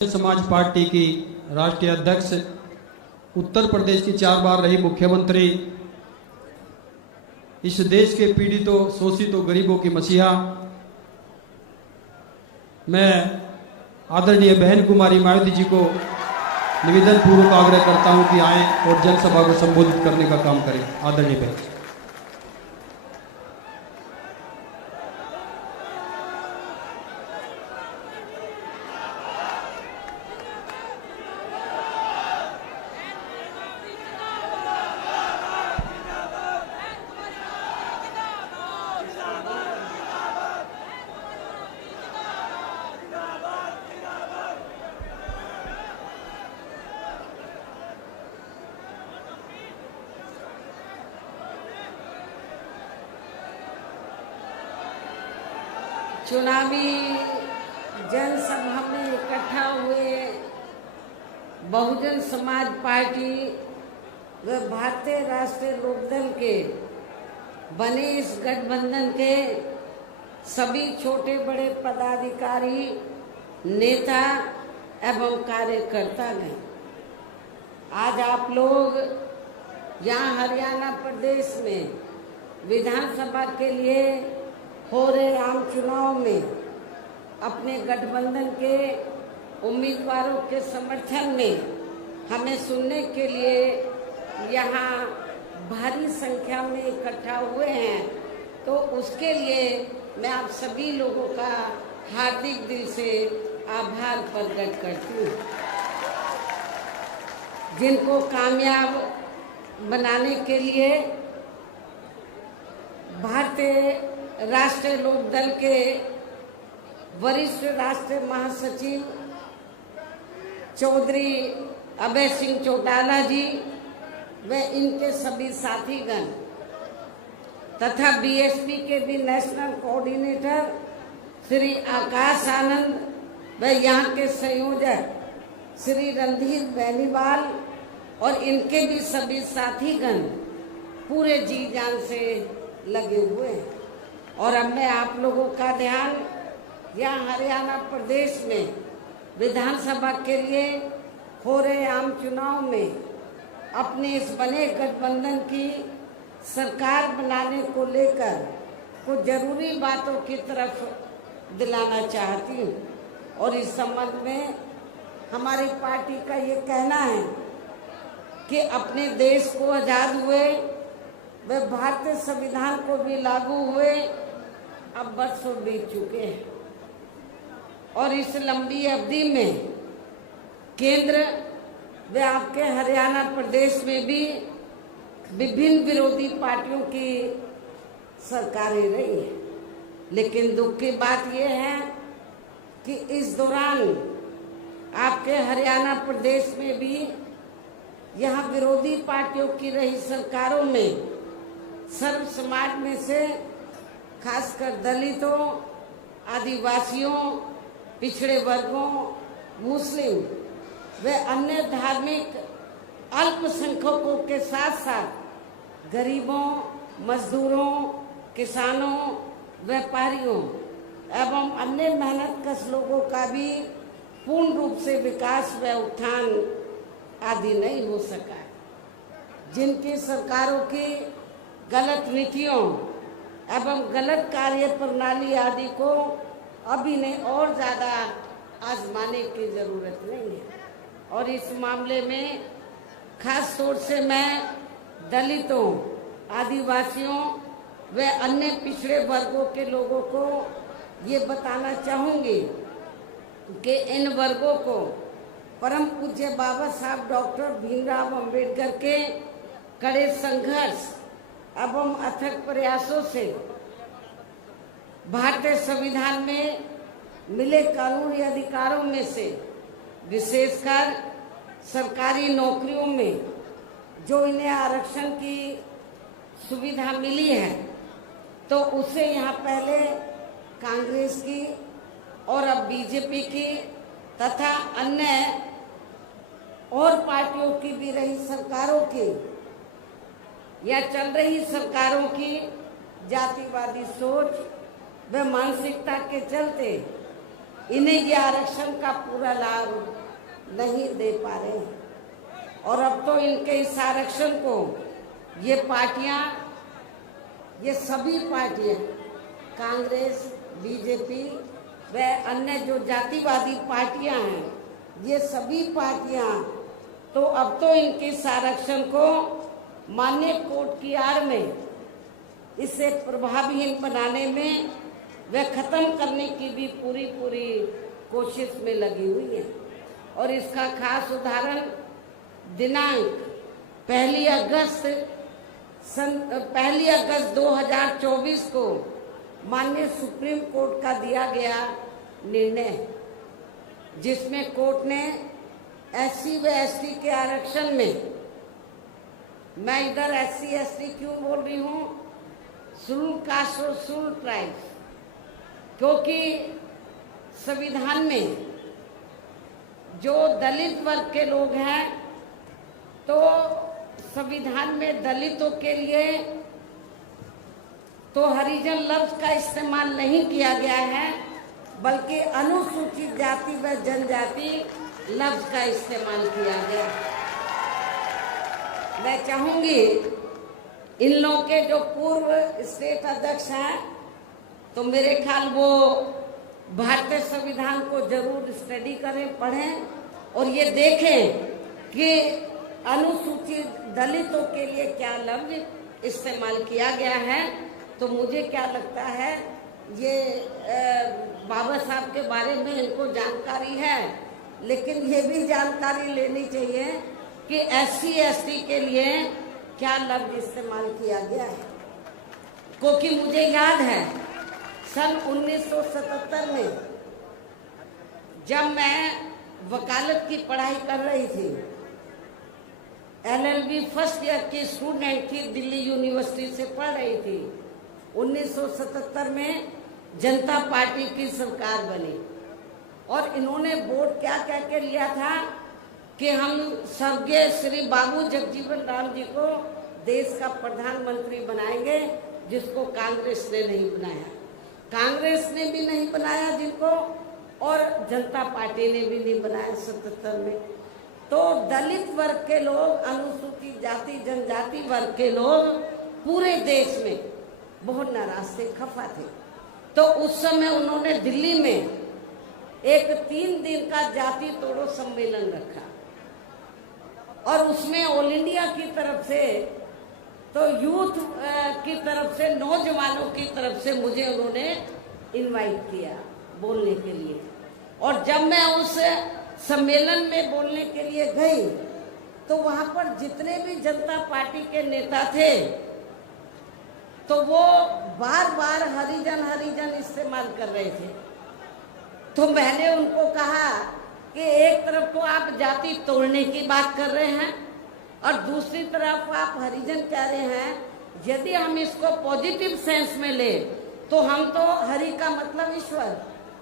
समाज पार्टी की राष्ट्रीय अध्यक्ष, उत्तर प्रदेश की 4 बार रही मुख्यमंत्री, इस देश के पीड़ितों, शोषितों, गरीबों की मसीहा, मैं आदरणीय बहन कुमारी मायावती जी को निवेदन पूर्वक आग्रह करता हूं कि आए और जनसभा को संबोधित करने का काम करें। आदरणीय बहन। चुनावी जनसभा में इकट्ठा हुए बहुजन समाज पार्टी व भारतीय राष्ट्रीय लोकदल के बने इस गठबंधन के सभी छोटे बड़े पदाधिकारी, नेता एवं कार्यकर्ता गए। आज आप लोग यहाँ हरियाणा प्रदेश में विधानसभा के लिए हो रहे आम चुनाव में अपने गठबंधन के उम्मीदवारों के समर्थन में हमें सुनने के लिए यहाँ भारी संख्या में इकट्ठा हुए हैं, तो उसके लिए मैं आप सभी लोगों का हार्दिक दिल से आभार प्रकट करती हूँ, जिनको कामयाब बनाने के लिए भारतीय राष्ट्रीय लोकदल के वरिष्ठ राष्ट्रीय महासचिव चौधरी अभय सिंह चौटाला जी व इनके सभी साथीगण तथा बीएसपी के भी नेशनल कोऑर्डिनेटर श्री आकाश आनंद व यहाँ के संयोजक श्री रणधीर बेनीवाल और इनके भी सभी साथीगण पूरे जी जान से लगे हुए हैं। और अब मैं आप लोगों का ध्यान यहाँ हरियाणा प्रदेश में विधानसभा के लिए हो रहे आम चुनाव में अपने इस बने गठबंधन की सरकार बनाने को लेकर कुछ जरूरी बातों की तरफ दिलाना चाहती हूँ। और इस संबंध में हमारी पार्टी का ये कहना है कि अपने देश को आज़ाद हुए व भारतीय संविधान को भी लागू हुए अब बरसों बीत चुके हैं, और इस लंबी अवधि में केंद्र व आपके हरियाणा प्रदेश में भी विभिन्न विरोधी पार्टियों की सरकारें रही हैं। लेकिन दुख की बात यह है कि इस दौरान आपके हरियाणा प्रदेश में भी यहाँ विरोधी पार्टियों की रही सरकारों में सर्व समाज में से खासकर दलितों, आदिवासियों, पिछड़े वर्गों, मुस्लिम व अन्य धार्मिक अल्पसंख्यकों के साथ साथ गरीबों, मजदूरों, किसानों, व्यापारियों एवं अन्य मेहनतकश लोगों का भी पूर्ण रूप से विकास व उत्थान आदि नहीं हो सका, जिनकी सरकारों की गलत नीतियों एवं गलत कार्य प्रणाली आदि को अभी नहीं और ज़्यादा आजमाने की ज़रूरत नहीं है। और इस मामले में खास तौर से मैं दलितों, आदिवासियों व अन्य पिछड़े वर्गों के लोगों को ये बताना चाहूँगी कि इन वर्गों को परम पूज्य बाबा साहब डॉक्टर भीमराव अंबेडकर के कड़े संघर्ष एवं अथक प्रयासों से भारतीय संविधान में मिले कानूनी अधिकारों में से विशेषकर सरकारी नौकरियों में जो इन्हें आरक्षण की सुविधा मिली है, तो उसे यहाँ पहले कांग्रेस की और अब बीजेपी की तथा अन्य और पार्टियों की भी रही सरकारों की या चल रही सरकारों की जातिवादी सोच व मानसिकता के चलते इन्हें ये आरक्षण का पूरा लाभ नहीं दे पा रहे हैं। और अब तो इनके इस आरक्षण को ये पार्टियां, ये सभी पार्टियां, कांग्रेस, बीजेपी व अन्य जो जातिवादी पार्टियां हैं, ये सभी पार्टियां तो अब तो इनके इस आरक्षण को मान्य कोर्ट की आड़ में इसे प्रभावहीन बनाने में व खत्म करने की भी पूरी कोशिश में लगी हुई है। और इसका खास उदाहरण दिनांक 1 अगस्त 2024 को माननीय सुप्रीम कोर्ट का दिया गया निर्णय, जिसमें कोर्ट ने SC व ST के आरक्षण में, मैं इधर SC ST क्यों बोल रही हूँ, शेड्यूल कास्ट और शेड्यूल ट्राइब्स, क्योंकि संविधान में जो दलित वर्ग के लोग हैं, तो संविधान में दलितों के लिए तो हरिजन लफ्ज का इस्तेमाल नहीं किया गया है, बल्कि अनुसूचित जाति व जनजाति लफ्ज का इस्तेमाल किया गया। मैं चाहूंगी इन लोगों के जो पूर्व स्टेट अध्यक्ष हैं, तो मेरे ख्याल वो भारतीय संविधान को जरूर स्टडी करें, पढ़ें और ये देखें कि अनुसूचित दलितों के लिए क्या लफ्ज इस्तेमाल किया गया है। तो मुझे क्या लगता है, ये बाबा साहब के बारे में इनको जानकारी है, लेकिन ये भी जानकारी लेनी चाहिए कि SC ST के लिए क्या लफ्ज इस्तेमाल किया गया है। क्योंकि मुझे याद है सन 1977 में जब मैं वकालत की पढ़ाई कर रही थी, LLB फर्स्ट ईयर की स्टूडेंट थी, दिल्ली यूनिवर्सिटी से पढ़ रही थी। 1977 में जनता पार्टी की सरकार बनी और इन्होंने वोट क्या कह के लिया था कि हम स्वर्गीय श्री बाबू जगजीवन राम जी को देश का प्रधानमंत्री बनाएंगे, जिसको कांग्रेस ने नहीं बनाया। कांग्रेस ने भी नहीं बनाया जिनको, और जनता पार्टी ने भी नहीं बनाया 77 में। तो दलित वर्ग के लोग, अनुसूचित जाति जनजाति वर्ग के लोग पूरे देश में बहुत नाराज थे, खफा थे। तो उस समय उन्होंने दिल्ली में एक 3 दिन का जाति तोड़ो सम्मेलन रखा और उसमें ऑल इंडिया की तरफ से, तो यूथ की तरफ से, नौजवानों की तरफ से मुझे उन्होंने इनवाइट किया बोलने के लिए। और जब मैं उस सम्मेलन में बोलने के लिए गई, तो वहां पर जितने भी जनता पार्टी के नेता थे, तो वो बार बार हरिजन हरिजन इस्तेमाल कर रहे थे। तो मैंने उनको कहा कि एक तरफ तो आप जाति तोड़ने की बात कर रहे हैं और दूसरी तरफ आप हरिजन कह रहे हैं। यदि हम इसको पॉजिटिव सेंस में ले तो हम तो हरि का मतलब ईश्वर,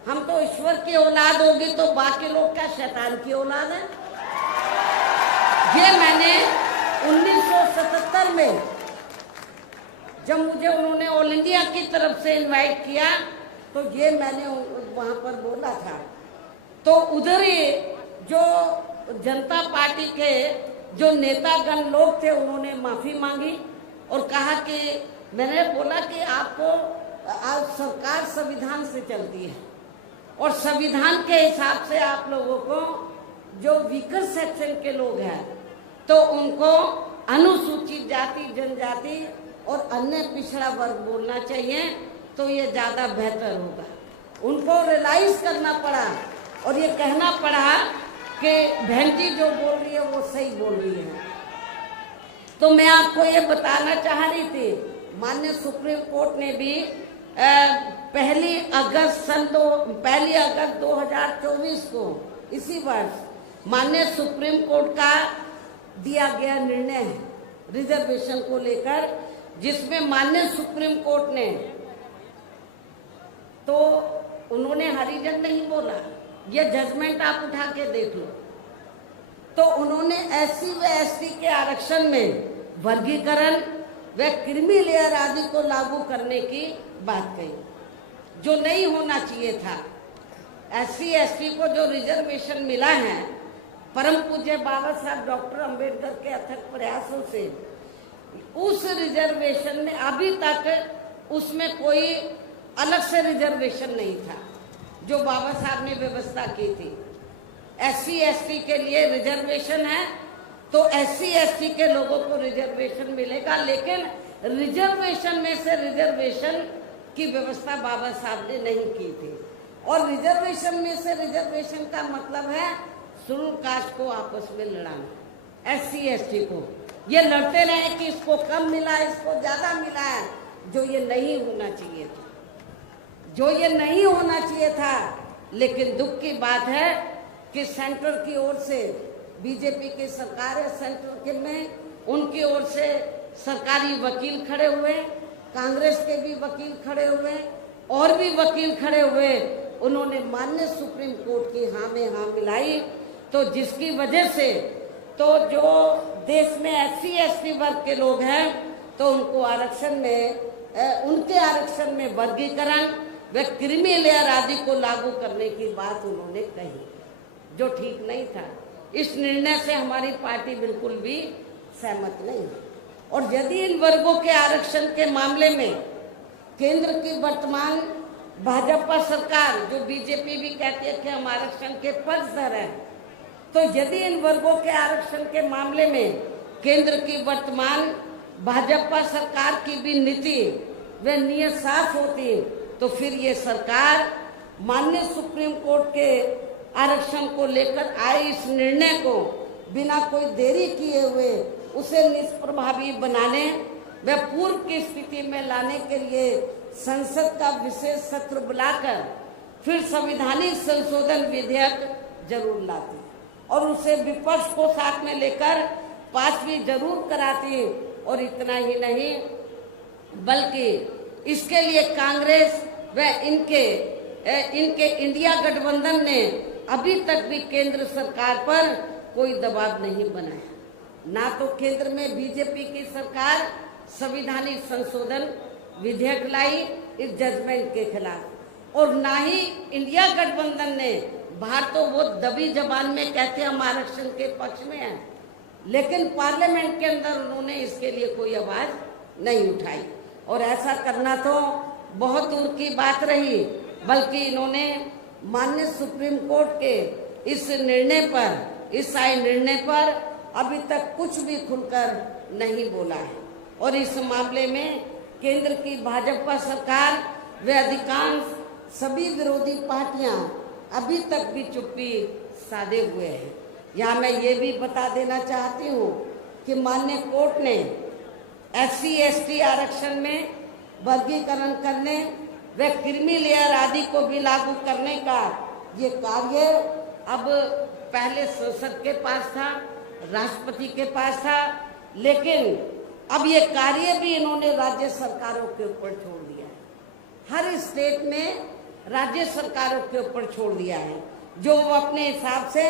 हम तो ईश्वर की औलाद होगी, तो बाकी लोग क्या शैतान की औलाद है। ये मैंने 1977 में जब मुझे उन्होंने ऑल इंडिया की तरफ से इनवाइट किया, तो ये मैंने वहां पर बोला था। तो उधर ही जो जनता पार्टी के जो नेतागण लोग थे, उन्होंने माफी मांगी और कहा कि, मैंने बोला कि आपको, आप सरकार संविधान से चलती है और संविधान के हिसाब से आप लोगों को जो वीकर सेक्शन के लोग हैं, तो उनको अनुसूचित जाति जनजाति और अन्य पिछड़ा वर्ग बोलना चाहिए, तो ये ज्यादा बेहतर होगा। उनको रियलाइज करना पड़ा और ये कहना पड़ा कि बहन जी जो बोल रही है वो सही बोल रही है। तो मैं आपको ये बताना चाह रही थी, माननीय सुप्रीम कोर्ट ने भी 1 अगस्त 2024 को, इसी वर्ष, माननीय सुप्रीम कोर्ट का दिया गया निर्णय है रिजर्वेशन को लेकर, जिसमें माननीय सुप्रीम कोर्ट ने, तो उन्होंने हरिजन नहीं बोला, ये जजमेंट आप उठा के देख लो। तो उन्होंने SC व ST के आरक्षण में वर्गीकरण व क्रीमी लेयर आदि को लागू करने की बात कही, जो नहीं होना चाहिए था। SC ST को जो रिजर्वेशन मिला है, परम पूज्य बाबा साहब डॉक्टर अंबेडकर के अथक प्रयासों से उस रिजर्वेशन में अभी तक उसमें कोई अलग से रिजर्वेशन नहीं था जो बाबा साहब ने व्यवस्था की थी। SC ST के लिए रिजर्वेशन है तो SC ST के लोगों को रिजर्वेशन मिलेगा, लेकिन रिजर्वेशन में से रिजर्वेशन की व्यवस्था बाबा साहब ने नहीं की थी। और रिजर्वेशन में से रिजर्वेशन का मतलब है शेड्यूल कास्ट को आपस में लड़ाना। SC ST को ये लड़ते रहे कि इसको कम मिला, इसको ज्यादा मिला है, जो ये नहीं होना चाहिए था, जो ये नहीं होना चाहिए था। लेकिन दुख की बात है कि सेंटर की ओर से बीजेपी की सरकार है, सेंटर के में उनकी ओर से सरकारी वकील खड़े हुए, कांग्रेस के भी वकील खड़े हुए और भी वकील खड़े हुए, उन्होंने माननीय सुप्रीम कोर्ट की हाँ में हाँ मिलाई। तो जिसकी वजह से तो जो देश में SC ST वर्ग के लोग हैं तो उनको आरक्षण में उनके आरक्षण में वर्गीकरण व क्रीमी लेयर आदि को लागू करने की बात उन्होंने कही, जो ठीक नहीं था। इस निर्णय से हमारी पार्टी बिल्कुल भी सहमत नहीं है। और यदि इन वर्गों के आरक्षण के मामले में केंद्र की वर्तमान भाजपा सरकार, जो बीजेपी भी कहती है कि हम आरक्षण के पक्षधर हैं, तो यदि इन वर्गों के आरक्षण के मामले में केंद्र की वर्तमान भाजपा सरकार की भी नीति व नियत साफ होती तो फिर ये सरकार माननीय सुप्रीम कोर्ट के आरक्षण को लेकर आए इस निर्णय को बिना कोई देरी किए हुए उसे निष्प्रभावी बनाने व पूर्व की स्थिति में लाने के लिए संसद का विशेष सत्र बुलाकर फिर संवैधानिक संशोधन विधेयक जरूर लाती और उसे विपक्ष को साथ में लेकर पास भी जरूर कराती। और इतना ही नहीं बल्कि इसके लिए कांग्रेस व इनके इंडिया गठबंधन ने अभी तक भी केंद्र सरकार पर कोई दबाव नहीं बनाया। ना तो केंद्र में बीजेपी की सरकार संवैधानिक संशोधन विधेयक लाई इस जजमेंट के खिलाफ, और ना ही इंडिया गठबंधन ने, बाहर तो वो दबी जबान में कहते हैं हम आरक्षण के पक्ष में हैं, लेकिन पार्लियामेंट के अंदर उन्होंने इसके लिए कोई आवाज नहीं उठाई। और ऐसा करना तो बहुत दूर की बात रही, बल्कि इन्होंने माननीय सुप्रीम कोर्ट के इस निर्णय पर, इस आए निर्णय पर अभी तक कुछ भी खुलकर नहीं बोला है। और इस मामले में केंद्र की भाजपा सरकार व अधिकांश सभी विरोधी पार्टियां अभी तक भी चुप्पी साधे हुए हैं। यहाँ मैं ये भी बता देना चाहती हूँ कि माननीय कोर्ट ने SC ST आरक्षण में वर्गीकरण करने व क्रीमी लेयर आदि को भी लागू करने का ये कार्य अब पहले संसद के पास था, राष्ट्रपति के पास था, लेकिन अब ये कार्य भी इन्होंने राज्य सरकारों के ऊपर छोड़ दिया है। हर स्टेट में राज्य सरकारों के ऊपर छोड़ दिया है, जो वो अपने हिसाब से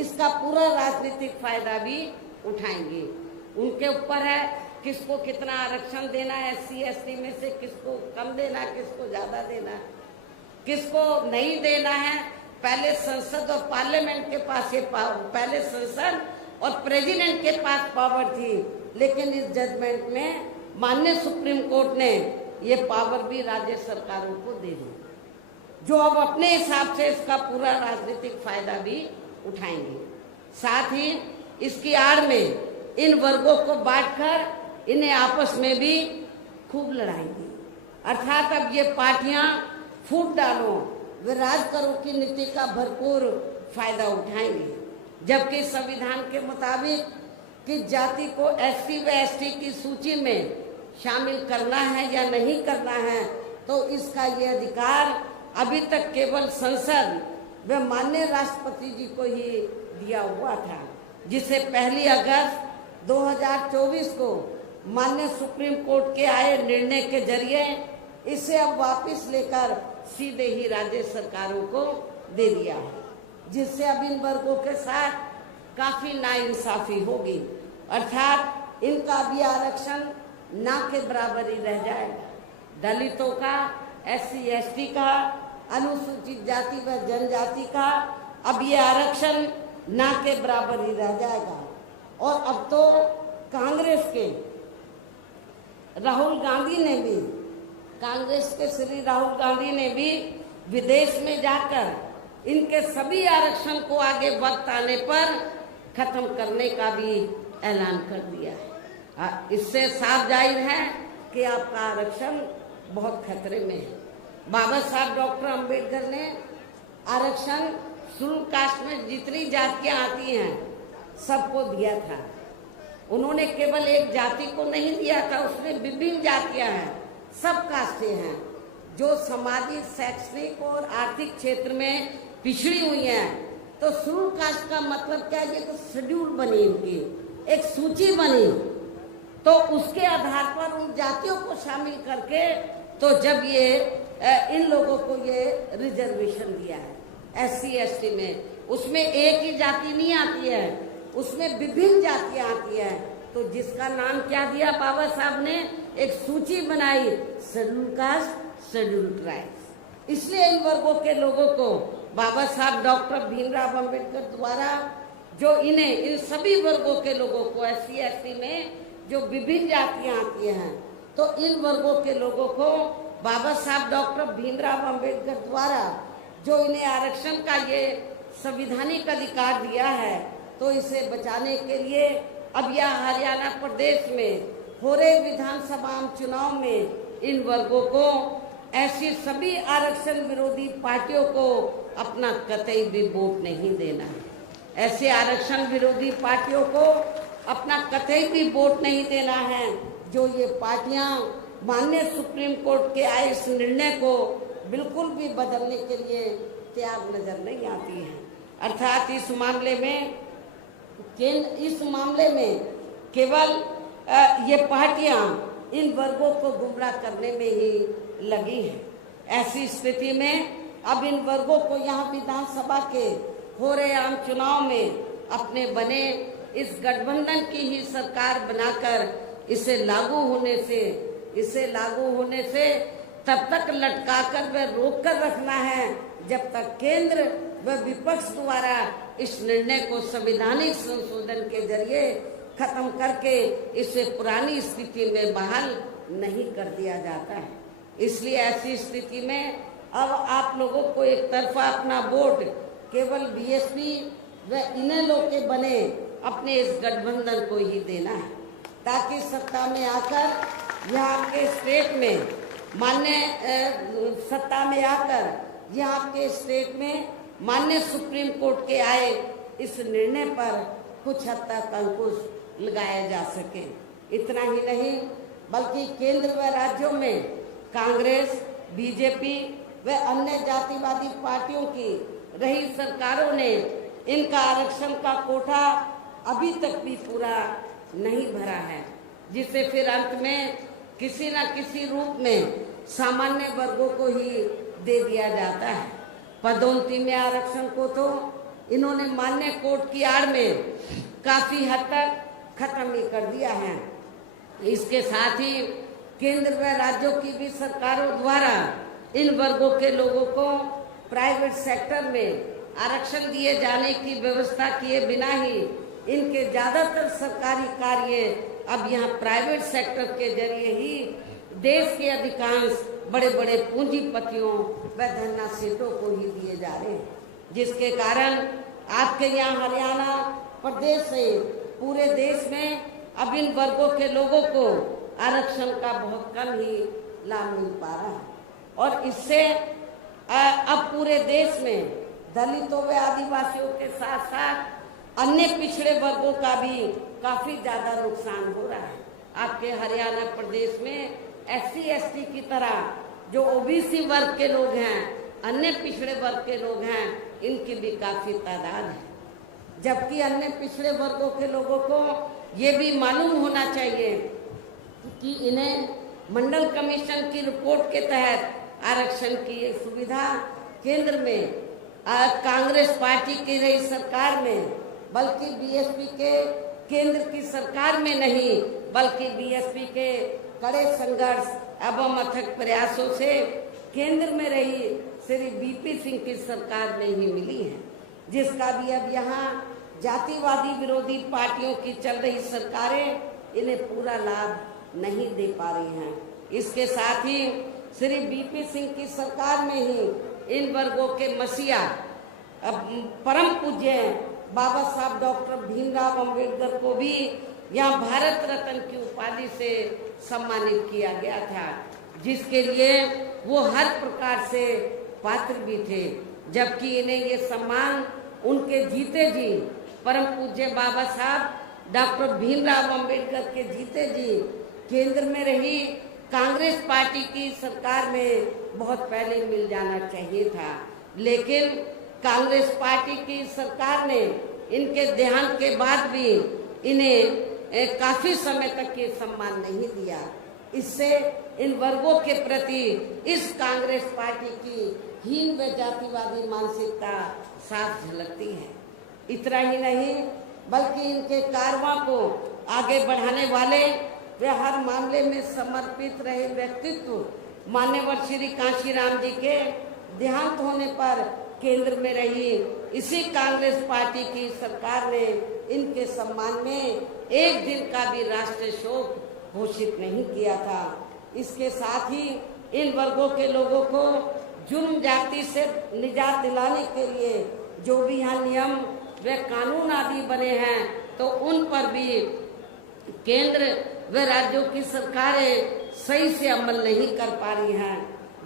इसका पूरा राजनीतिक फायदा भी उठाएंगे। उनके ऊपर है किसको कितना आरक्षण देना है, SC ST में से किसको कम देना, किसको ज्यादा देना, किसको नहीं देना है। पहले संसद और पार्लियामेंट के पास ये पावर, पहले संसद और प्रेसिडेंट के पास पावर थी, लेकिन इस जजमेंट में माननीय सुप्रीम कोर्ट ने ये पावर भी राज्य सरकारों को दे दी, जो अब अपने हिसाब से इसका पूरा राजनीतिक फायदा भी उठाएंगे। साथ ही इसकी आड़ में इन वर्गों को बांटकर इन्हें आपस में भी खूब लड़ाएंगे। अर्थात अब ये पार्टियां फूट डालो वे राज करो की नीति का भरपूर फायदा उठाएंगे, जबकि संविधान के मुताबिक कि जाति को SC व ST की सूची में शामिल करना है या नहीं करना है, तो इसका ये अधिकार अभी तक केवल संसद व माननीय राष्ट्रपति जी को ही दिया हुआ था, जिसे 1 अगस्त 2024 को माननीय सुप्रीम कोर्ट के आए निर्णय के जरिए इसे अब वापस लेकर सीधे ही राज्य सरकारों को दे दिया है, जिससे अब इन वर्गों के साथ काफी नाइंसाफी होगी। अर्थात इनका भी आरक्षण ना के बराबर ही रह जाएगा। दलितों का, SC ST का, अनुसूचित जाति व जनजाति का अब ये आरक्षण ना के बराबर ही रह जाएगा। और अब तो कांग्रेस के राहुल गांधी ने भी, कांग्रेस के श्री राहुल गांधी ने भी विदेश में जाकर इनके सभी आरक्षण को आगे वक्त आने पर खत्म करने का भी ऐलान कर दिया है। इससे साफ जाहिर है कि आपका आरक्षण बहुत खतरे में है। बाबा साहब डॉक्टर अंबेडकर ने आरक्षण शेड्यूल कास्ट में जितनी जातियां आती हैं सबको दिया था। उन्होंने केवल एक जाति को नहीं दिया था, उसमें विभिन्न जातियां हैं, सब कास्टें हैं जो सामाजिक, शैक्षणिक और आर्थिक क्षेत्र में पिछड़ी हुई हैं। तो शेड्यूल कास्ट का मतलब क्या है? ये तो शेड्यूल बनी, इनकी एक सूची बनी, तो उसके आधार पर उन जातियों को शामिल करके तो जब ये इन लोगों को ये रिजर्वेशन दिया है SC ST में, उसमें एक ही जाति नहीं आती है, उसमें विभिन्न जातियां आती है। तो जिसका नाम क्या दिया बाबा साहब ने, एक सूची बनाई, शेड्यूल कास्ट, शेड्यूल ट्राइब्स। इसलिए इन वर्गों के लोगों को बाबा साहब डॉक्टर भीमराव अंबेडकर द्वारा जो इन्हें, इन सभी वर्गों के लोगों को SC ST में जो विभिन्न जातियां आती हैं, तो इन वर्गों के लोगों को बाबा साहब डॉक्टर भीमराव अंबेडकर द्वारा जो इन्हें आरक्षण का ये संवैधानिक अधिकार दिया है, तो इसे बचाने के लिए अब यह हरियाणा प्रदेश में हो रहे विधानसभा चुनाव में इन वर्गों को, ऐसी सभी आरक्षण विरोधी पार्टियों को अपना कतई भी वोट नहीं देना है। ऐसे आरक्षण विरोधी पार्टियों को अपना कतई भी वोट नहीं देना है जो ये पार्टियां माननीय सुप्रीम कोर्ट के आए इस निर्णय को बिल्कुल भी बदलने के लिए तैयार नजर नहीं आती है। अर्थात इस मामले में केवल ये पार्टियां इन वर्गों को गुमराह करने में ही लगी हैं। ऐसी स्थिति में अब इन वर्गों को यहाँ विधानसभा के हो रहे आम चुनाव में अपने बने इस गठबंधन की ही सरकार बनाकर इसे लागू होने से तब तक लटकाकर व रोक कर रखना है जब तक केंद्र व विपक्ष द्वारा इस निर्णय को संवैधानिक संशोधन के जरिए खत्म करके इसे पुरानी स्थिति में बहाल नहीं कर दिया जाता है। इसलिए ऐसी स्थिति में अब आप लोगों को एक तरफा अपना वोट केवल बीएसपी व इन्हें लोग के बने अपने इस गठबंधन को ही देना है, ताकि सत्ता में आकर यहाँ के स्टेट में माननीय सुप्रीम कोर्ट के आए इस निर्णय पर कुछ हद तक अंकुश लगाया जा सके। इतना ही नहीं बल्कि केंद्र व राज्यों में कांग्रेस, बीजेपी व अन्य जातिवादी पार्टियों की रही सरकारों ने इनका आरक्षण का कोटा अभी तक भी पूरा नहीं भरा है, जिसे फिर अंत में किसी न किसी रूप में सामान्य वर्गों को ही दे दिया जाता है। पदोन्नति में आरक्षण को तो इन्होंने मान्य कोर्ट की आड़ में काफी हद तक खत्म ही कर दिया है। इसके साथ ही केंद्र व राज्यों की भी सरकारों द्वारा इन वर्गों के लोगों को प्राइवेट सेक्टर में आरक्षण दिए जाने की व्यवस्था किए बिना ही इनके ज्यादातर सरकारी कार्य अब यहाँ प्राइवेट सेक्टर के जरिए ही देश के अधिकांश बड़े बड़े पूंजीपतियों व धन्नासेठों को ही दिए जा रहे हैं, जिसके कारण आपके यहाँ हरियाणा प्रदेश से पूरे देश में अब इन वर्गों के लोगों को आरक्षण का बहुत कम ही लाभ मिल पा रहा है। और इससे अब पूरे देश में दलितों व आदिवासियों के साथ साथ अन्य पिछड़े वर्गों का भी काफी ज्यादा नुकसान हो रहा है। आपके हरियाणा प्रदेश में SC ST की तरह जो OBC वर्ग के लोग हैं, अन्य पिछड़े वर्ग के लोग हैं, इनकी भी काफी तादाद है, जबकि अन्य पिछड़े वर्गों के लोगों को ये भी मालूम होना चाहिए कि इन्हें मंडल कमीशन की रिपोर्ट के तहत आरक्षण की एक सुविधा केंद्र में कांग्रेस पार्टी की रही सरकार में, बल्कि बीएसपी के केंद्र की सरकार में नहीं, बल्कि बीएसपी के कड़े संघर्ष एवं अथक प्रयासों से केंद्र में रही श्री BP सिंह की सरकार में ही मिली है, जिसका भी अब यहाँ जातिवादी विरोधी पार्टियों की चल रही सरकारें इन्हें पूरा लाभ नहीं दे पा रही हैं। इसके साथ ही श्री बीपी सिंह की सरकार में ही इन वर्गों के मसीहा परम पूज्य बाबा साहब डॉक्टर भीमराव अंबेडकर को भी यहाँ भारत रत्न की उपाधि से सम्मानित किया गया था, जिसके लिए वो हर प्रकार से पात्र भी थे। जबकि इन्हें ये सम्मान उनके जीते जी परम पूज्य बाबा साहब डॉक्टर भीमराव अंबेडकर के जीते जी केंद्र में रही कांग्रेस पार्टी की सरकार में बहुत पहले मिल जाना चाहिए था। लेकिन कांग्रेस पार्टी की सरकार ने इनके देहांत के बाद भी इन्हें काफी समय तक ये सम्मान नहीं दिया। इससे इन वर्गों के प्रति इस कांग्रेस पार्टी की हीन व जातिवादी मानसिकता साफ झलकती है। इतना ही नहीं बल्कि इनके कारवां को आगे बढ़ाने वाले वे हर मामले में समर्पित रहे व्यक्तित्व मान्यवर श्री कांशीराम जी के देहांत होने पर केंद्र में रही इसी कांग्रेस पार्टी की सरकार ने इनके सम्मान में एक दिन का भी राष्ट्रीय शोक घोषित नहीं किया था। इसके साथ ही इन वर्गों के लोगों को जुर्म जाति से निजात दिलाने के लिए जो भी यहाँ नियम व कानून आदि बने हैं तो उन पर भी केंद्र व राज्यों की सरकारें सही से अमल नहीं कर पा रही हैं,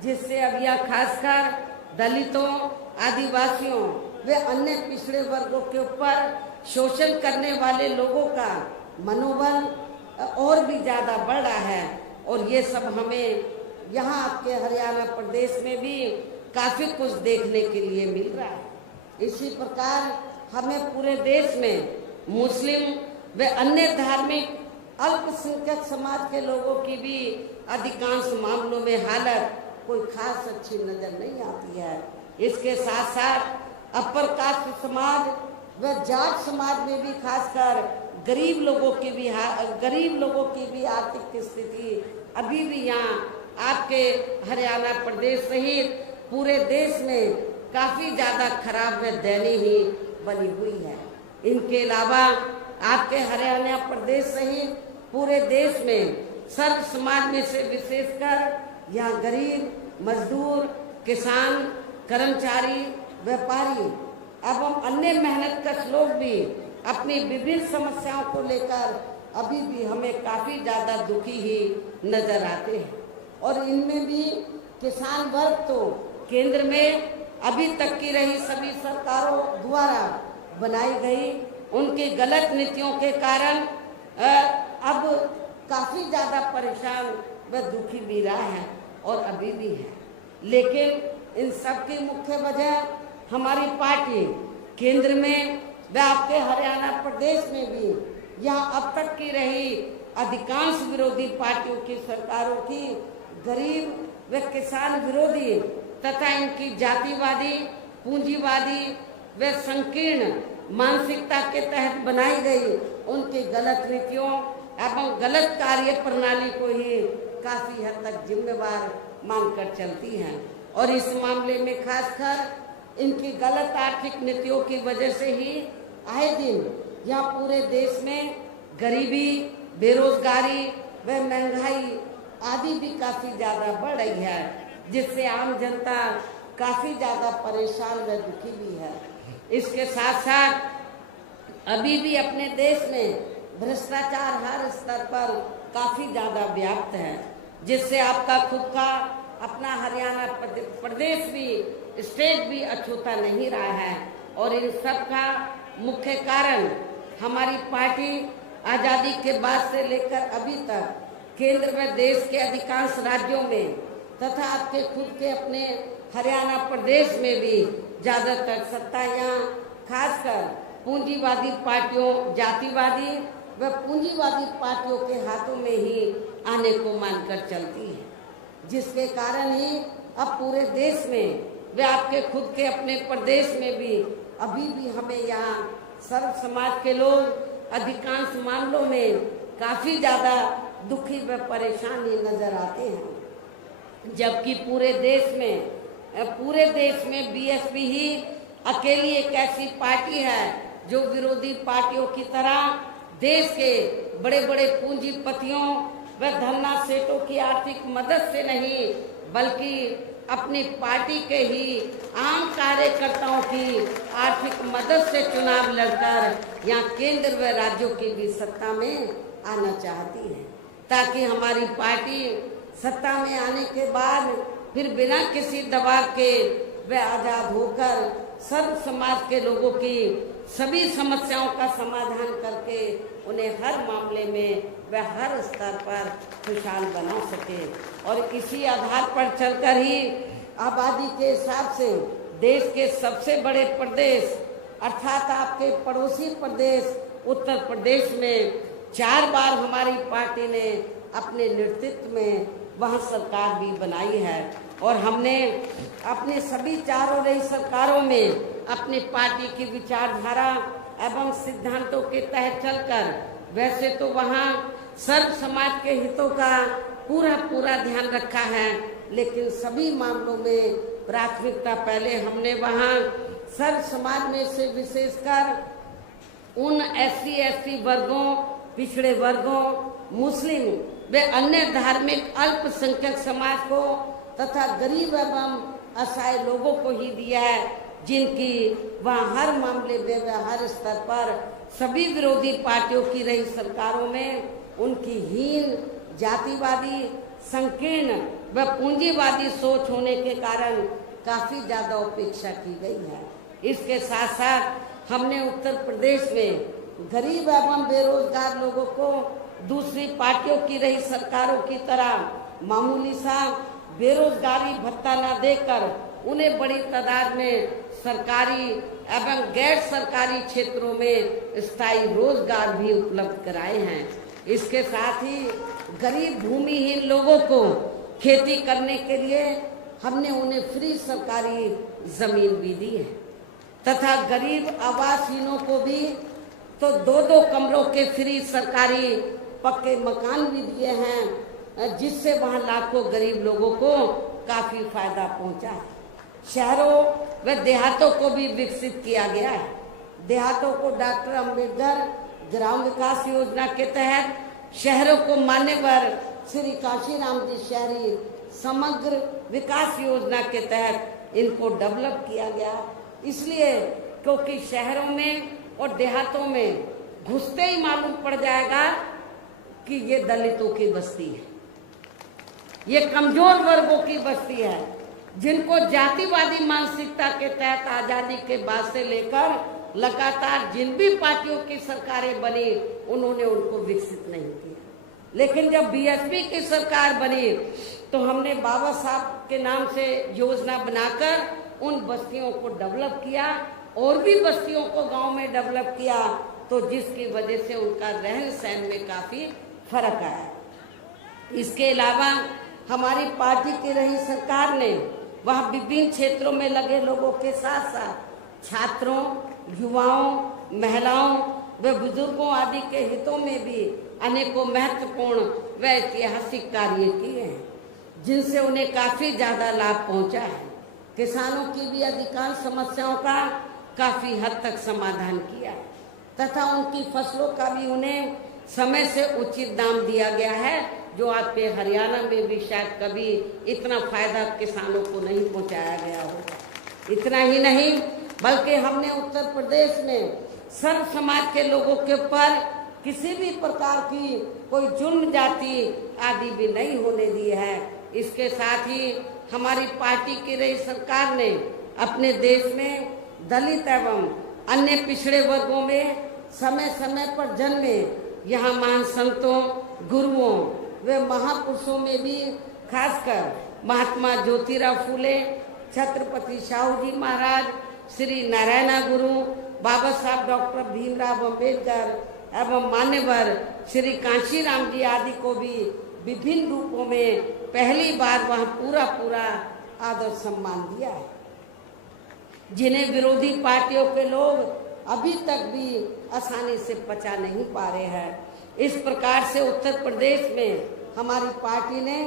जिससे अब यह खासकर दलितों, आदिवासियों व अन्य पिछड़े वर्गों के ऊपर शोषण करने वाले लोगों का मनोबल और भी ज्यादा बढ़ रहा है। और ये सब हमें यहाँ आपके हरियाणा प्रदेश में भी काफी कुछ देखने के लिए मिल रहा है। इसी प्रकार हमें पूरे देश में मुस्लिम व अन्य धार्मिक अल्पसंख्यक समाज के लोगों की भी अधिकांश मामलों में हालत कोई खास अच्छी नजर नहीं आती है। इसके साथ साथ अपर कास्ट समाज व जाट समाज में भी खासकर गरीब लोगों की भी आर्थिक स्थिति अभी भी यहाँ आपके हरियाणा प्रदेश सहित पूरे देश में काफी ज्यादा खराब व दयनीय ही बनी हुई है। इनके अलावा आपके हरियाणा प्रदेश सहित पूरे देश में सर्व समाज में से विशेषकर यहाँ गरीब, मजदूर, किसान, कर्मचारी, व्यापारी एवं अन्य मेहनतकश लोग भी अपनी विभिन्न समस्याओं को लेकर अभी भी हमें काफी ज्यादा दुखी ही नजर आते हैं। और इनमें भी किसान वर्ग तो केंद्र में अभी तक की रही सभी सरकारों द्वारा बनाई गई उनकी गलत नीतियों के कारण अब काफी ज्यादा परेशान व दुखी भी रहा है और अभी भी है। लेकिन इन सब की मुख्य वजह हमारी पार्टी केंद्र में व आपके हरियाणा प्रदेश में भी यहाँ अब तक की रही अधिकांश विरोधी पार्टियों की सरकारों की गरीब व किसान विरोधी तथा इनकी जातिवादी, पूंजीवादी व संकीर्ण मानसिकता के तहत बनाई गई उनकी गलत नीतियों एवं गलत कार्य प्रणाली को ही काफी हद तक जिम्मेवार मानकर चलती हैं। और इस मामले में खासकर इनकी गलत आर्थिक नीतियों की वजह से ही आए दिन यहाँ पूरे देश में गरीबी, बेरोजगारी व महंगाई आदि भी काफी ज्यादा बढ़ रही है, जिससे आम जनता काफी ज्यादा परेशान व दुखी भी है। इसके साथ साथ अभी भी अपने देश में भ्रष्टाचार हर स्तर पर काफी ज्यादा व्याप्त है, जिससे आपका खुद का अपना हरियाणा प्रदेश भी स्टेट भी अछूता नहीं रहा है। और इन सब का मुख्य कारण हमारी पार्टी आजादी के बाद से लेकर अभी तक केंद्र व देश के अधिकांश राज्यों में तथा आपके खुद के अपने हरियाणा प्रदेश में भी ज्यादातर सत्ता यहाँ खासकर पूंजीवादी पार्टियों, जातिवादी व पूंजीवादी पार्टियों के हाथों में ही आने को मानकर चलती है, जिसके कारण ही अब पूरे देश में व आपके खुद के अपने प्रदेश में भी अभी भी हमें यहाँ सर्व समाज के लोग अधिकांश मामलों में काफी ज्यादा दुखी व परेशान ही नजर आते हैं। जबकि पूरे देश में बीएसपी ही अकेली एक ऐसी पार्टी है जो विरोधी पार्टियों की तरह देश के बड़े बड़े पूंजीपतियों व धन्ना सेठों की आर्थिक मदद से नहीं, बल्कि अपनी पार्टी के ही आम कार्यकर्ताओं की आर्थिक मदद से चुनाव लड़कर यहाँ केंद्र व राज्यों की भी सत्ता में आना चाहती है, ताकि हमारी पार्टी सत्ता में आने के बाद फिर बिना किसी दबाव के व आजाद होकर सर्व समाज के लोगों की सभी समस्याओं का समाधान करके उन्हें हर मामले में व हर स्तर पर खुशहाल बना सके। और इसी आधार पर चलकर ही आबादी के हिसाब से देश के सबसे बड़े प्रदेश अर्थात आपके पड़ोसी प्रदेश उत्तर प्रदेश में 4 बार हमारी पार्टी ने अपने नेतृत्व में वहाँ सरकार भी बनाई है। और हमने अपने सभी चारों रही सरकारों में अपनी पार्टी की विचारधारा एवं सिद्धांतों के तहत चलकर, वैसे तो वहाँ सर्व समाज के हितों का पूरा ध्यान रखा है, लेकिन सभी मामलों में प्राथमिकता पहले हमने वहाँ सर्व समाज में से विशेषकर उन SC/ST वर्गों, पिछड़े वर्गों, मुस्लिम व अन्य धार्मिक अल्पसंख्यक समाज को तथा गरीब एवं असहाय लोगों को ही दिया है, जिनकी वहाँ हर मामले में व हर स्तर पर सभी विरोधी पार्टियों की रही सरकारों में उनकी हीन, जातिवादी, संकीर्ण व पूंजीवादी सोच होने के कारण काफी ज्यादा उपेक्षा की गई है। इसके साथ साथ हमने उत्तर प्रदेश में गरीब एवं बेरोजगार लोगों को दूसरी पार्टियों की रही सरकारों की तरह मामूली सा बेरोजगारी भत्ता न देकर उन्हें बड़ी तादाद में सरकारी एवं गैर सरकारी क्षेत्रों में स्थायी रोजगार भी उपलब्ध कराए हैं। इसके साथ ही गरीब भूमिहीन लोगों को खेती करने के लिए हमने उन्हें फ्री सरकारी जमीन भी दी है तथा गरीब आवासहीनों को भी तो 2-2 कमरों के फ्री सरकारी पक्के मकान भी दिए हैं, जिससे वहाँ लाखों गरीब लोगों को काफी फायदा पहुंचा है। शहरों व देहातों को भी विकसित किया गया है। देहातों को डॉक्टर अंबेडकर ग्राम विकास योजना के तहत, शहरों को मान्यवर श्री काशीराम जी शहरी समग्र विकास योजना के तहत इनको डेवलप किया गया। इसलिए क्योंकि शहरों में और देहातों में घुसते ही मालूम पड़ जाएगा कि ये दलितों की बस्ती है, ये कमजोर वर्गों की बस्ती है, जिनको जातिवादी मानसिकता के तहत आजादी के बाद से लेकर लगातार जिन भी पार्टियों की सरकारें बनी उन्होंने उनको विकसित नहीं किया। लेकिन जब BSP की सरकार बनी तो हमने बाबा साहब के नाम से योजना बनाकर उन बस्तियों को डेवलप किया और भी बस्तियों को गांव में डेवलप किया, तो जिसकी वजह से उनका रहन सहन में काफी फर्क आया। इसके अलावा हमारी पार्टी की रही सरकार ने वह विभिन्न क्षेत्रों में लगे लोगों के साथ साथ छात्रों, युवाओं, महिलाओं व बुजुर्गों आदि के हितों में भी अनेकों महत्वपूर्ण व ऐतिहासिक कार्य किए हैं, जिनसे उन्हें काफी ज्यादा लाभ पहुंचा है। किसानों की भी अधिकांश समस्याओं का काफी हद तक समाधान किया तथा उनकी फसलों का भी उन्हें समय से उचित दाम दिया गया है, जो आपके हरियाणा में भी शायद कभी इतना फायदा किसानों को नहीं पहुंचाया गया हो। इतना ही नहीं बल्कि हमने उत्तर प्रदेश में सर्व समाज के लोगों के ऊपर किसी भी प्रकार की कोई जुल्म जाति आदि भी नहीं होने दी है। इसके साथ ही हमारी पार्टी की रही सरकार ने अपने देश में दलित एवं अन्य पिछड़े वर्गों में समय समय पर जन्मे यहाँ महान संतों, गुरुओं व महापुरुषों में भी खासकर महात्मा ज्योतिराव फूले, छत्रपति साहू जी महाराज, श्री नारायणा गुरु, बाबा साहब डॉक्टर भीमराव अंबेडकर एवं मान्यवर श्री कांशीराम जी आदि को भी विभिन्न रूपों में पहली बार वहाँ पूरा आदर सम्मान दिया है, जिन्हें विरोधी पार्टियों के लोग अभी तक भी आसानी से पचा नहीं पा रहे हैं। इस प्रकार से उत्तर प्रदेश में हमारी पार्टी ने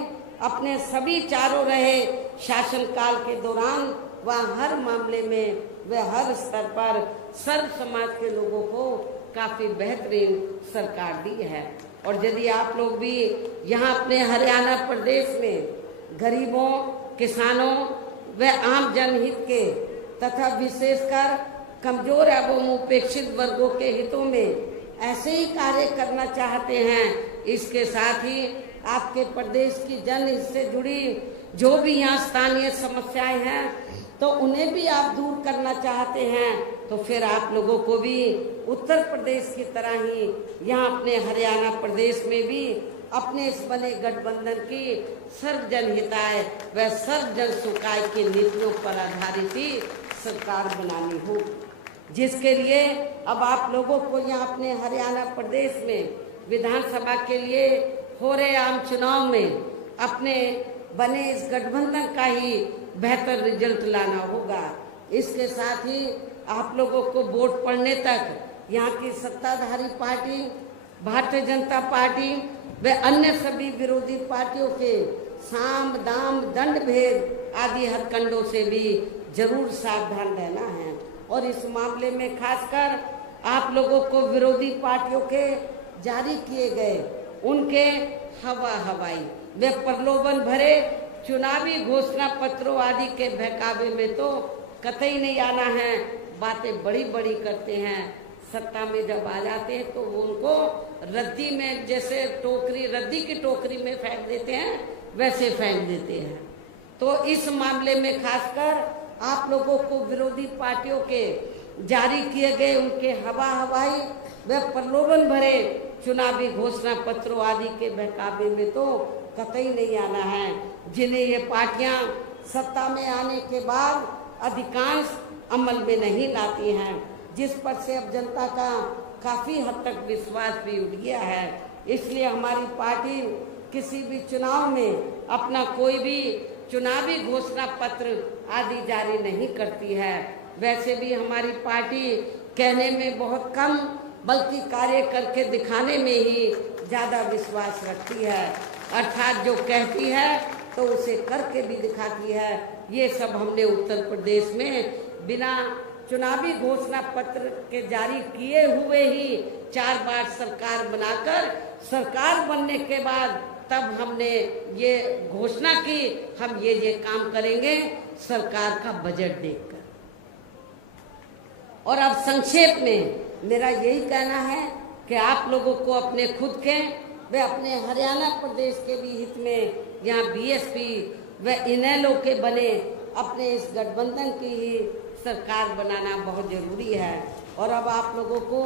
अपने सभी चारों रहे शासनकाल के दौरान वहाँ हर मामले में वह हर स्तर पर सर्व समाज के लोगों को काफी बेहतरीन सरकार दी है। और यदि आप लोग भी यहाँ अपने हरियाणा प्रदेश में गरीबों, किसानों व आम जनहित के तथा विशेषकर कमजोर एवं उपेक्षित वर्गों के हितों में ऐसे ही कार्य करना चाहते हैं, इसके साथ ही आपके प्रदेश की जनहित से जुड़ी जो भी यहाँ स्थानीय समस्याएं हैं तो उन्हें भी आप दूर करना चाहते हैं, तो फिर आप लोगों को भी उत्तर प्रदेश की तरह ही यहाँ अपने हरियाणा प्रदेश में भी अपने इस बने गठबंधन की सर्व जनहिताय व सर्व जन सुखाय की नीतियों पर आधारित ही सरकार बनानी होगी, जिसके लिए अब आप लोगों को यहाँ अपने हरियाणा प्रदेश में विधानसभा के लिए हो रहे आम चुनाव में अपने बने इस गठबंधन का ही बेहतर रिजल्ट लाना होगा। इसके साथ ही आप लोगों को वोट पड़ने तक यहाँ की सत्ताधारी पार्टी भारतीय जनता पार्टी व अन्य सभी विरोधी पार्टियों के साम दाम दंड भेद आदि हथकंडों से भी जरूर सावधान रहना है। और इस मामले में खासकर आप लोगों को विरोधी पार्टियों के जारी किए गए उनके हवाई वे प्रलोभन भरे चुनावी घोषणा पत्रों आदि के बहकावे में तो कतई नहीं आना है। बातें बड़ी बड़ी करते हैं, सत्ता में जब आ जाते हैं तो वो उनको रद्दी में जैसे टोकरी रद्दी की टोकरी में फेंक देते हैं वैसे फेंक देते हैं। तो इस मामले में खासकर आप लोगों को विरोधी पार्टियों के जारी किए गए उनके हवाई व प्रलोभन भरे चुनावी घोषणा पत्रों आदि के बहकावे में तो कतई नहीं आना है, जिन्हें ये पार्टियां सत्ता में आने के बाद अधिकांश अमल में नहीं लाती हैं, जिस पर से अब जनता का काफी हद तक विश्वास भी उठ गया है। इसलिए हमारी पार्टी किसी भी चुनाव में अपना कोई भी चुनावी घोषणा पत्र आदि जारी नहीं करती है। वैसे भी हमारी पार्टी कहने में बहुत कम बल्कि कार्य करके दिखाने में ही ज़्यादा विश्वास रखती है, अर्थात जो कहती है तो उसे करके भी दिखाती है। ये सब हमने उत्तर प्रदेश में बिना चुनावी घोषणा पत्र के जारी किए हुए ही 4 बार सरकार बनाकर सरकार बनने के बाद तब हमने ये घोषणा की हम ये काम करेंगे सरकार का बजट देखकर। और अब संक्षेप में मेरा यही कहना है कि आप लोगों को अपने खुद के व अपने हरियाणा प्रदेश के भी हित में यहाँ बीएसपी व इनेलो के बने अपने इस गठबंधन की ही सरकार बनाना बहुत जरूरी है। और अब आप लोगों को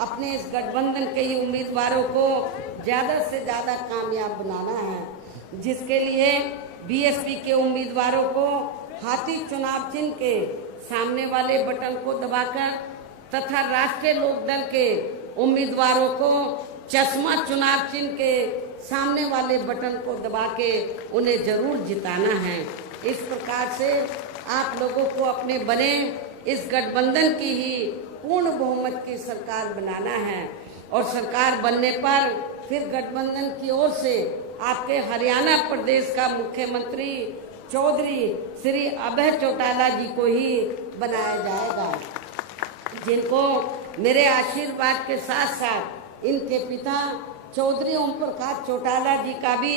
अपने इस गठबंधन के ही उम्मीदवारों को ज़्यादा से ज़्यादा कामयाब बनाना है, जिसके लिए बीएसपी के उम्मीदवारों को हाथी चुनाव चिन्ह के सामने वाले बटन को दबाकर तथा राष्ट्रीय लोकदल के उम्मीदवारों को चश्मा चुनाव चिन्ह के सामने वाले बटन को दबा के उन्हें जरूर जिताना है। इस प्रकार से आप लोगों को अपने बने इस गठबंधन की ही पूर्ण बहुमत की सरकार बनाना है। और सरकार बनने पर फिर गठबंधन की ओर से आपके हरियाणा प्रदेश का मुख्यमंत्री चौधरी श्री अभय चौटाला जी को ही बनाया जाएगा, जिनको मेरे आशीर्वाद के साथ साथ इनके पिता चौधरी ओम प्रकाश चौटाला जी का भी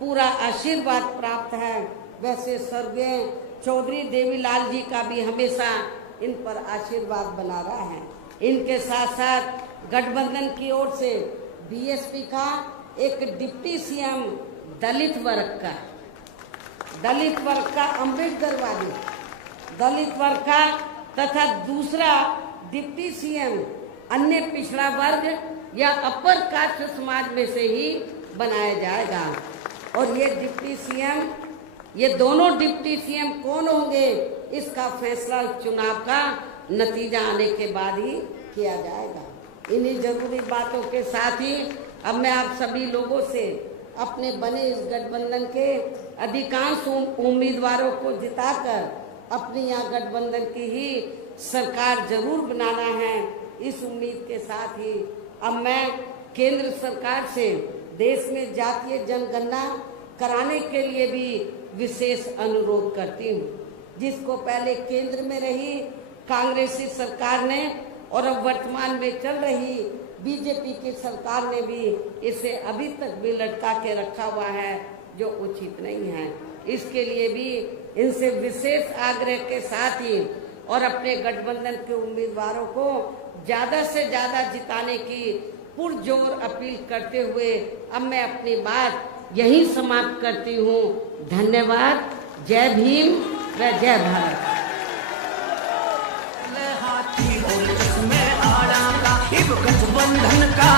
पूरा आशीर्वाद प्राप्त है। वैसे स्वर्गीय चौधरी देवीलाल जी का भी हमेशा इन पर आशीर्वाद बना रहा है। इनके साथ साथ गठबंधन की ओर से बीएसपी का एक डिप्टी सीएम दलित वर्ग का अम्बेडकर वाली दलित वर्ग का तथा दूसरा डिप्टी सीएम अन्य पिछड़ा वर्ग या अपर कास्ट समाज में से ही बनाया जाएगा। और ये दोनों डिप्टी सीएम कौन होंगे इसका फैसला चुनाव का नतीजा आने के बाद ही किया जाएगा। इन्हीं जरूरी बातों के साथ ही अब मैं आप सभी लोगों से अपने बने इस गठबंधन के अधिकांश उम्मीदवारों को जिताकर अपनी यहाँ गठबंधन की ही सरकार जरूर बनाना है। इस उम्मीद के साथ ही अब मैं केंद्र सरकार से देश में जातीय जनगणना कराने के लिए भी विशेष अनुरोध करती हूँ, जिसको पहले केंद्र में रही कांग्रेसी सरकार ने और अब वर्तमान में चल रही बीजेपी की सरकार ने भी इसे अभी तक भी लटका के रखा हुआ है, जो उचित नहीं है। इसके लिए भी इनसे विशेष आग्रह के साथ ही और अपने गठबंधन के उम्मीदवारों को ज्यादा से ज्यादा जिताने की पुरजोर अपील करते हुए अब मैं अपनी बात यहीं समाप्त करती हूँ। धन्यवाद। जय भीम व जय भारत। हाथी और इसमें आड़ा का गठबंधन का